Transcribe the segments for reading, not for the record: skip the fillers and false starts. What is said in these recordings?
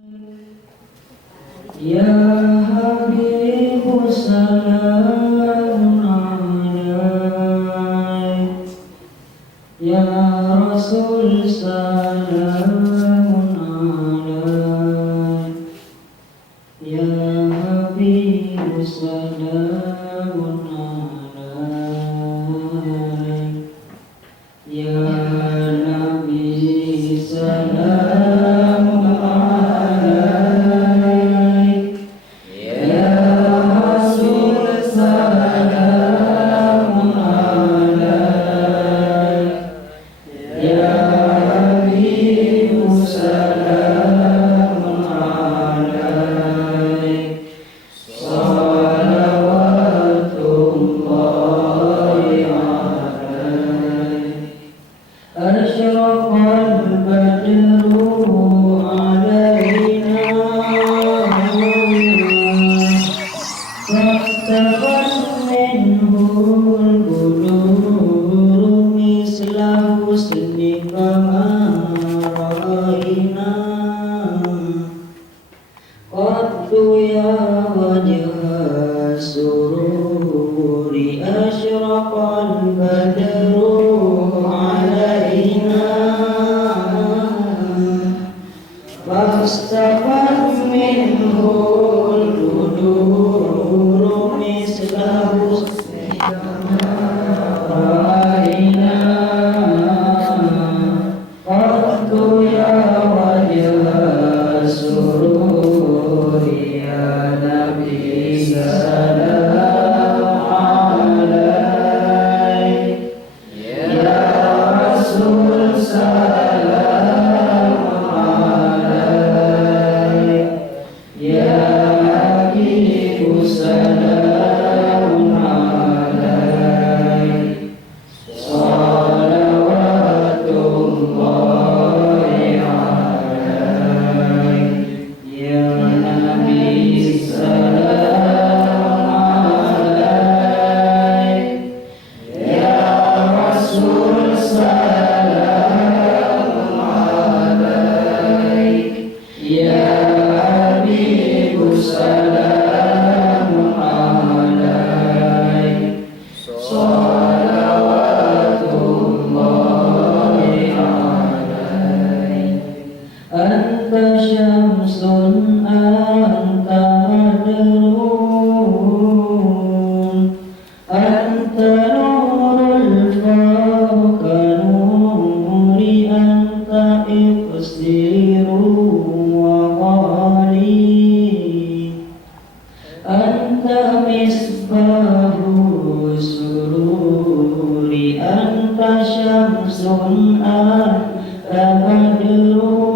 Ya Habib salamun alaik, Ya Rasul salamun alaik, Ya Habib salamun alaik, Ya Nabi salamun alaik, Ya Rasul salamun alaik, Ya Habib salamun alaik, salawatullahi alaik. Asyraqal badru alaina fastaqas minhul buduru misla husnika ma ra'aina qattu ya wajha sururi asyraqal badru alaina fastaqas minhul buduru misla husnika ma ra'aina qattu ya wajha sururi ya Nabi salam alaik, Ya Rasul salam alaik, Ya Habib salam alaik, salawatullahi alaik, Ya Nabi salam alaik, Ya Rasul salam alaik, Ya Habib salam alaik, salawatullahi alaik. Anta syamsun anta madrun, anta nurul fawqa nuri, anta iqsiru wa qali, anta misbahu sururi, anta syamsun anta madrun,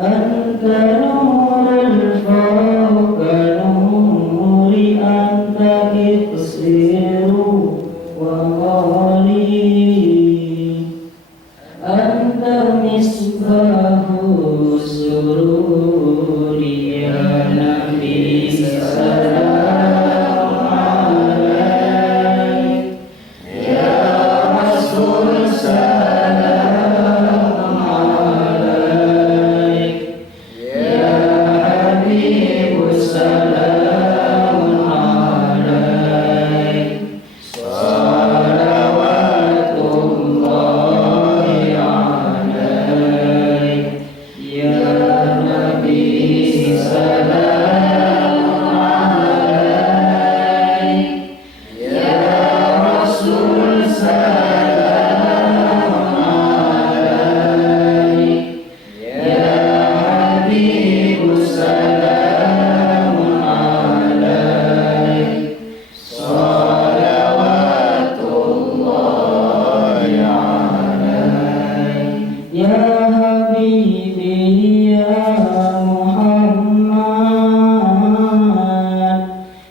anta nurul fawqa nuri, anta iqsiru wa qali, anta misbahu sururi ya Nabi salam alaik, Ya Rasul salam alaik, Ya Habib salam alaik, salawatullahi alaik, Ya Nabi salam alaik, Ya Rasul salam alaik, Ya Habib salam alaik, salawatullahi alaik. Ya Habibi ya Muhammad,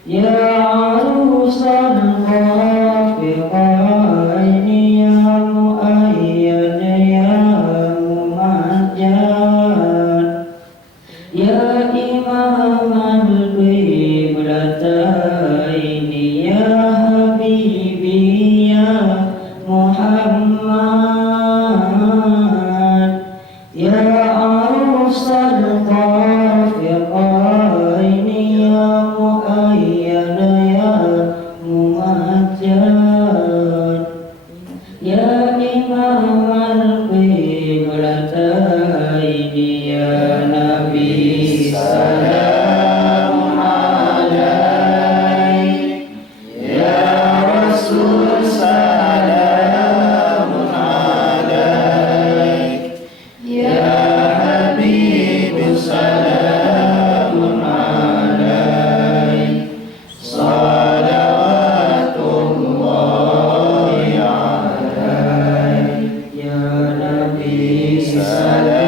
Ya Arusal Khafiqaini, Ya Mu'ayyad ya Mumajjad, Ya Imam al-Qiblataini, Ya Habibi ya Muhammad, السلام